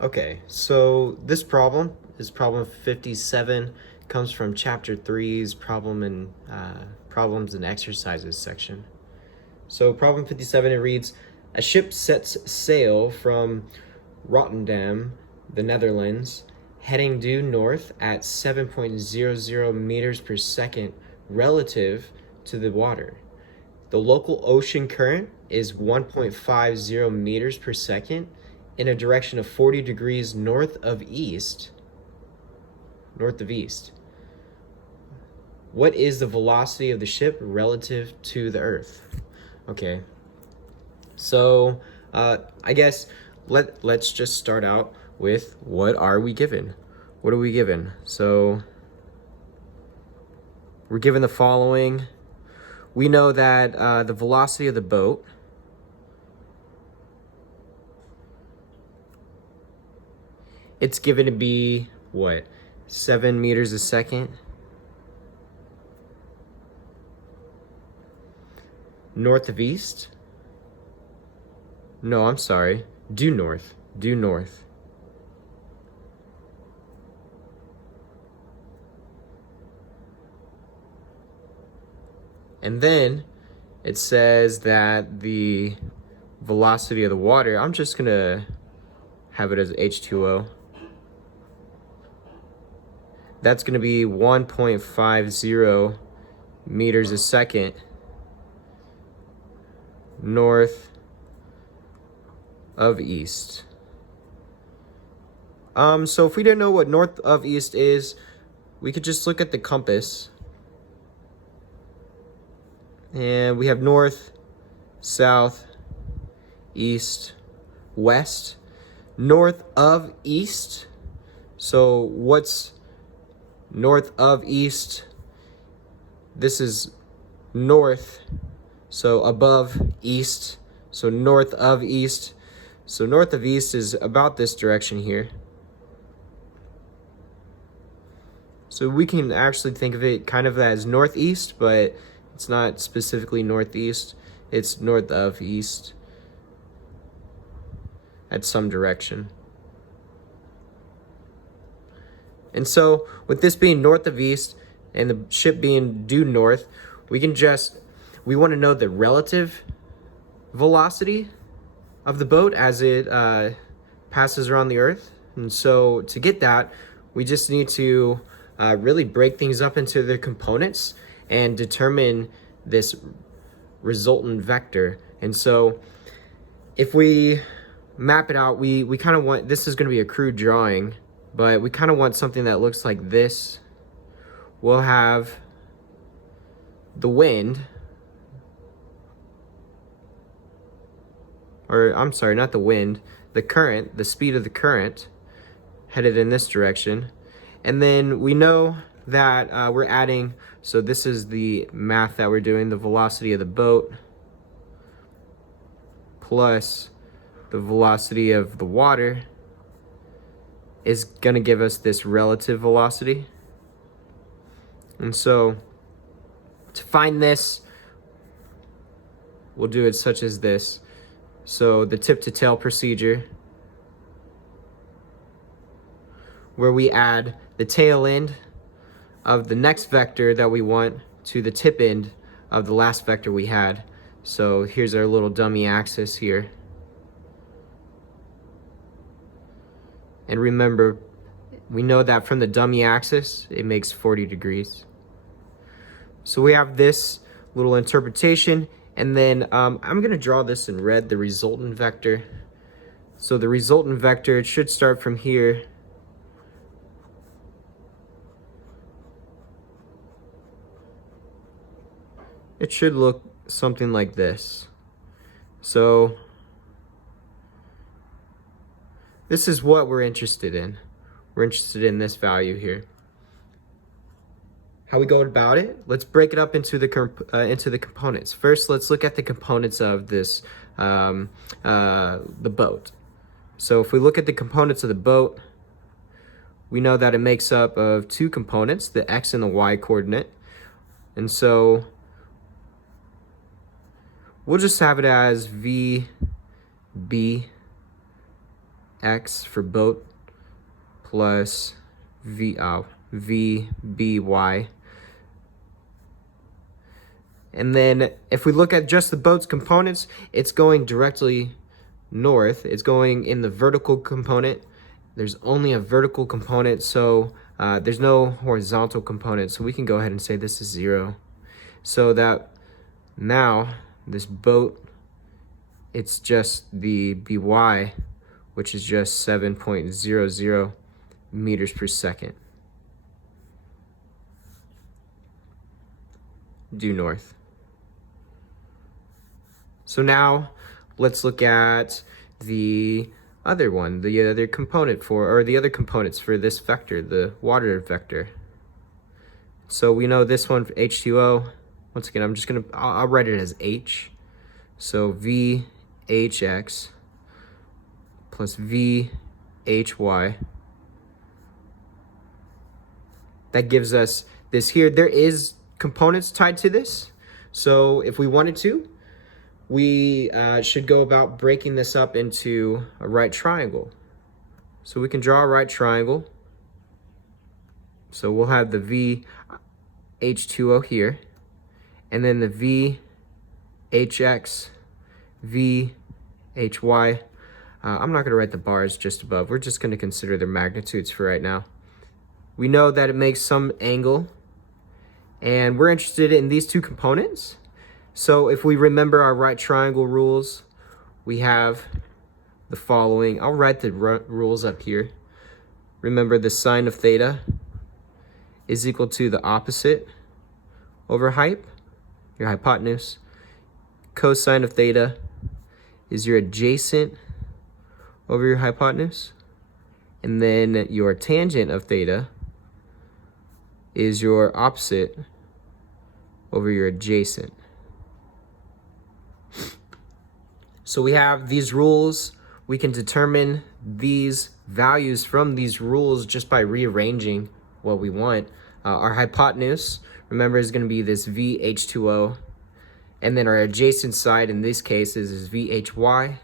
Okay, so this problem is problem 57, comes from chapter 3's problems and exercises section. So problem 57, it reads, a ship sets sail from Rotterdam, the Netherlands, heading due north at 7.00 meters per second relative to the water. The local ocean current is 1.50 meters per second in a direction of 40 degrees north of east. What is the velocity of the ship relative to the Earth? Okay, so I guess let's just start out with what are we given? What are we given? So we're given the following. We know that the velocity of the boat it's given to be what? 7 meters a second. North of east? No, I'm sorry. Due north. Due north. And then it says that the velocity of the water, I'm just going to have it as H2O. That's going to be 1.50 meters a second north of east. So if we didn't know what north of east is, we could just look at the compass. And we have north, south, east, west. North of east. So what's north of east? This is north. So above east. So north of east. So north of east is about this direction here. So we can actually think of it kind of as northeast, but it's not specifically northeast. It's north of east at some direction. And so with this being north of east and the ship being due north, we want to know the relative velocity of the boat as it passes around the earth. And so to get that, we just need to really break things up into their components and determine this resultant vector. And so if we map it out, we kind of want, this is going to be a crude drawing, but we kind of want something that looks like this. We'll have the wind, or I'm sorry, not the wind, the current, the speed of the current headed in this direction. And then we know that we're adding, so this is the math that we're doing, the velocity of the boat plus the velocity of the water is going to give us this relative velocity. And so to find this, we'll do it such as this. So the tip to tail procedure, where we add the tail end of the next vector that we want to the tip end of the last vector we had. So here's our little dummy axis here. And remember, we know that from the dummy axis, it makes 40 degrees. So we have this little interpretation, and then I'm going to draw this in red, the resultant vector. So the resultant vector, it should start from here. It should look something like this. So this is what we're interested in. We're interested in this value here. How we go about it? Let's break it up into the components. First, let's look at the components of this the boat. So if we look at the components of the boat, we know that it makes up of two components, the x and the y coordinate. And so we'll just have it as v, b, VX for boat plus VBY. And then if we look at just the boat's components, it's going directly north. It's going in the vertical component. There's only a vertical component, so there's no horizontal component. So we can go ahead and say this is 0. So that now this boat, it's just the BY, which is just 7.00 meters per second due north. So now let's look at the other one, the other component or the other components for this vector, the water vector. So we know this one, H2O. Once again, I'll write it as H. So VHX plus VHY. That gives us this here. There is components tied to this. So if we wanted to, we should go about breaking this up into a right triangle. So we can draw a right triangle. So we'll have the VH2O here, and then the VHX, VHY. I'm not going to write the bars just above. We're just going to consider their magnitudes for right now. We know that it makes some angle, and we're interested in these two components. So if we remember our right triangle rules, we have the following. I'll write the rules up here. Remember, the sine of theta is equal to the opposite over hype, your hypotenuse. Cosine of theta is your adjacent over your hypotenuse. And then your tangent of theta is your opposite over your adjacent. So we have these rules. We can determine these values from these rules just by rearranging what we want. Our hypotenuse, remember, is going to be this VH2O. And then our adjacent side in this case is VHY.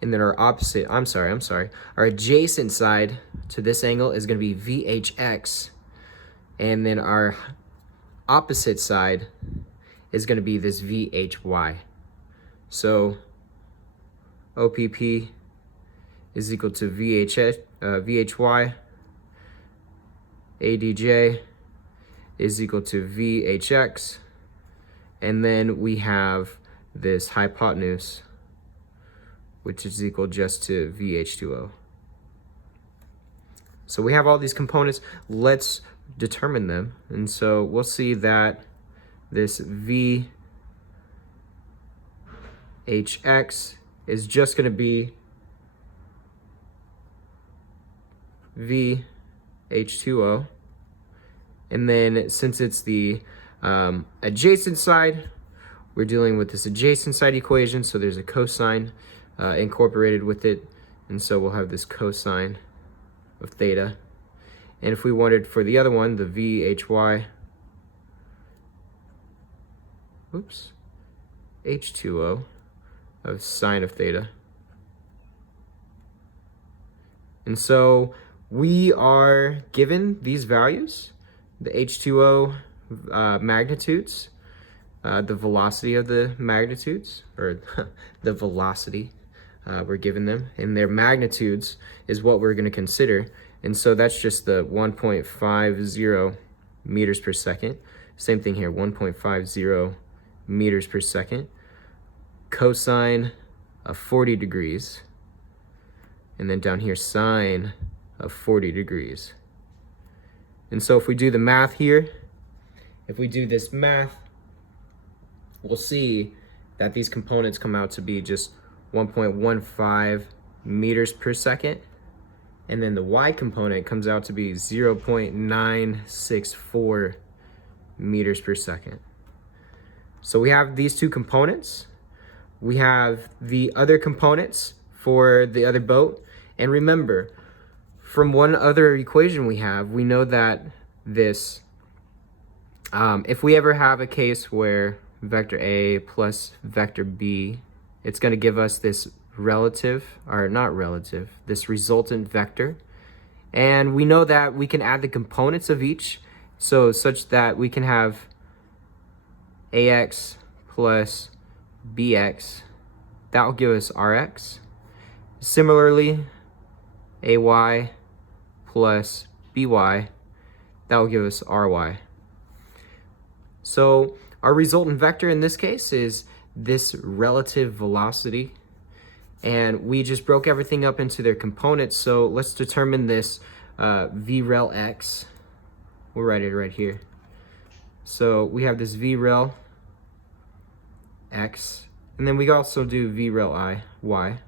And then our opposite, our adjacent side to this angle is going to be VHX. And then our opposite side is going to be this VHY. So OPP is equal to VHY. ADJ is equal to VHX. And then we have this hypotenuse, which is equal just to VH2O. So we have all these components. Let's determine them. And so we'll see that this VHX is just going to be VH2O. And then since it's the adjacent side, we're dealing with this adjacent side equation, so there's a cosine incorporated with it, and so we'll have this cosine of theta. And if we wanted for the other one, the VHY, H2O of sine of theta. And so we are given these values, the H2O magnitudes, the velocity of the magnitudes, or the velocity we're given them, and their magnitudes is what we're going to consider. And so that's just the 1.50 meters per second. Same thing here, 1.50 meters per second. Cosine of 40 degrees. And then down here, sine of 40 degrees. And so if we do the math here, if we do this math, we'll see that these components come out to be just 1.15 meters per second. And then the y component comes out to be 0.964 meters per second. So we have these two components. We have the other components for the other boat. And remember, from one other equation we know that this, if we ever have a case where vector A plus vector B, it's going to give us this this resultant vector. And we know that we can add the components of each, so such that we can have ax plus bx. That will give us rx. Similarly, ay plus by, that will give us ry. So our resultant vector in this case is this relative velocity, and we just broke everything up into their components. So let's determine this vrel x. We'll write it right here. So we have this vrel x, and then we also do vrel y.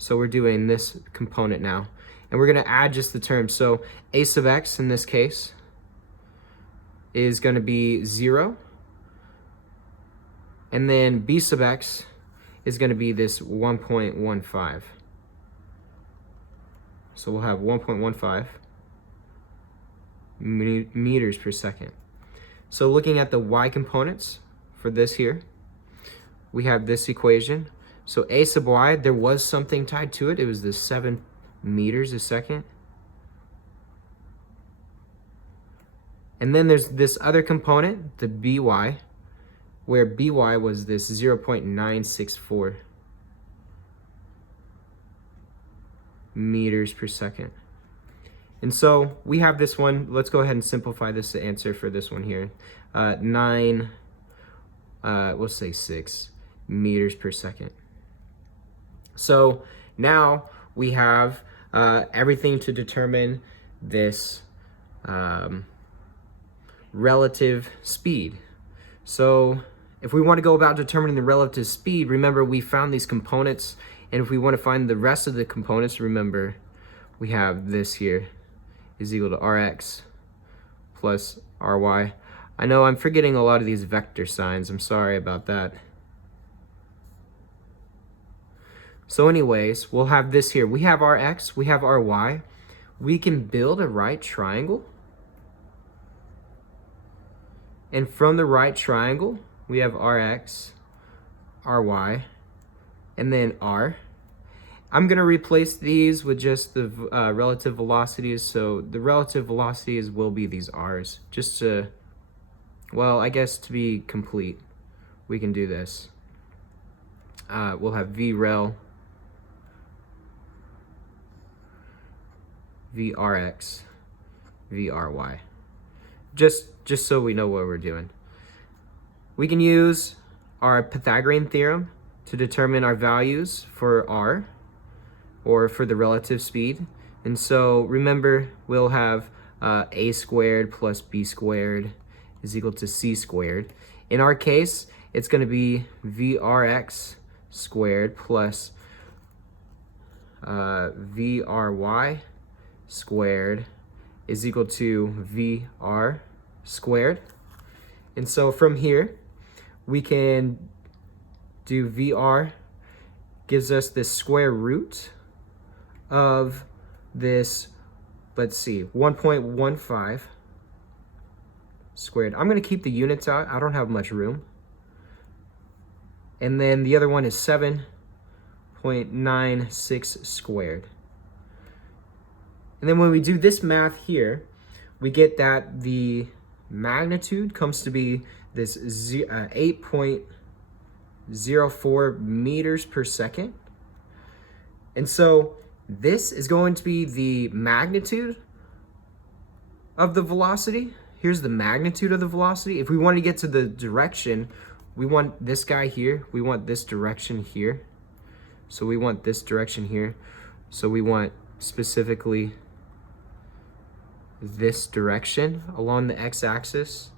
So we're doing this component now, and we're going to add just the terms. So a sub x in this case is going to be 0, and then b sub x is going to be this 1.15. So we'll have 1.15 meters per second. So looking at the y components for this here, we have this equation. So a sub y, there was something tied to it. It was the 7 meters a second. And then there's this other component, the by, where by was this 0.964 meters per second. And so we have this one. Let's go ahead and simplify this to answer for this one here. We'll say 6 meters per second. So now we have everything to determine this relative speed. So if we want to go about determining the relative speed, remember we found these components, and if we want to find the rest of the components, remember we have this here is equal to rx plus ry. I know I'm forgetting a lot of these vector signs. I'm sorry about that. So anyways, we'll have this here. We have rx, we have ry. We can build a right triangle. And from the right triangle, we have rx, ry, and then r. I'm going to replace these with just the relative velocities. So the relative velocities will be these r's. Just to, well, I guess to be complete, we can do this. We'll have vrel, vrx, vry. Just so we know what we're doing. We can use our Pythagorean theorem to determine our values for r, or for the relative speed. And so remember, we'll have a squared plus b squared is equal to c squared. In our case, it's going to be vrx squared plus vry squared is equal to vr squared. And so from here, we can do vr gives us the square root of this, let's see, 1.15 squared. I'm going to keep the units out. I don't have much room. And then the other one is 7.96 squared. And then when we do this math here, we get that the magnitude comes to be this 8.04 meters per second. And so this is going to be the magnitude of the velocity. Here's the magnitude of the velocity. If we want to get to the direction, we want this guy here. We want this direction here. So we want this direction here. So we want specifically this direction along the x-axis.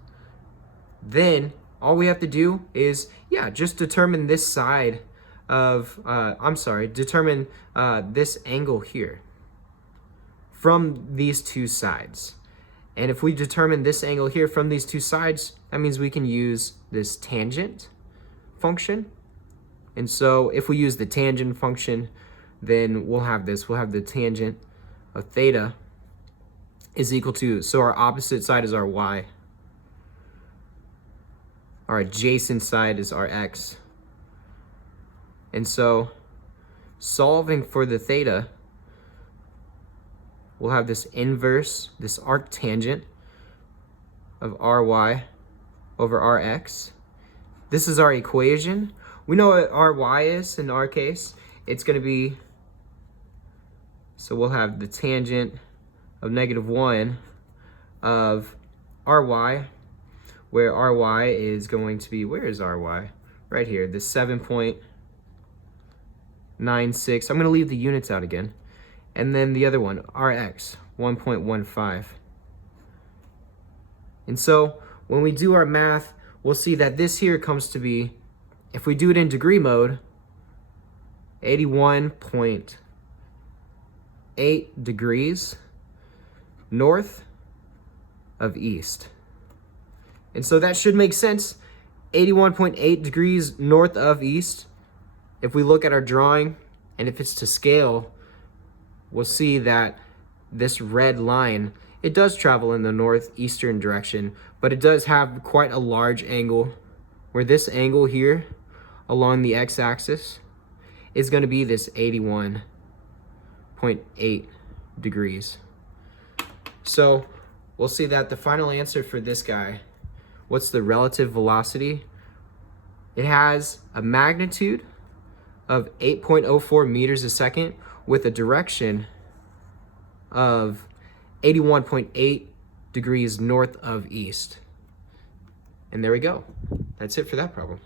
Then all we have to do is, just determine this side of, determine this angle here from these two sides. And if we determine this angle here from these two sides, that means we can use this tangent function. And so if we use the tangent function, then we'll have this. We'll have the tangent of theta is equal to, so our opposite side is our y. Our adjacent side is our x. And so solving for the theta, we'll have this inverse, this arctangent of ry over rx. This is our equation. We know what ry is in our case. It's going to be, so we'll have the tangent of -1 of ry, where ry is going to be, where is ry? Right here, the 7.96. I'm going to leave the units out again. And then the other one, rx, 1.15. And so when we do our math, we'll see that this here comes to be, if we do it in degree mode, 81.8 degrees north of east. And so that should make sense. 81.8 degrees north of east. If we look at our drawing, and if it's to scale, we'll see that this red line, it does travel in the northeastern direction, but it does have quite a large angle, where this angle here along the x-axis is going to be this 81.8 degrees. So we'll see that the final answer for this guy, what's the relative velocity? It has a magnitude of 8.04 meters a second with a direction of 81.8 degrees north of east. And there we go. That's it for that problem.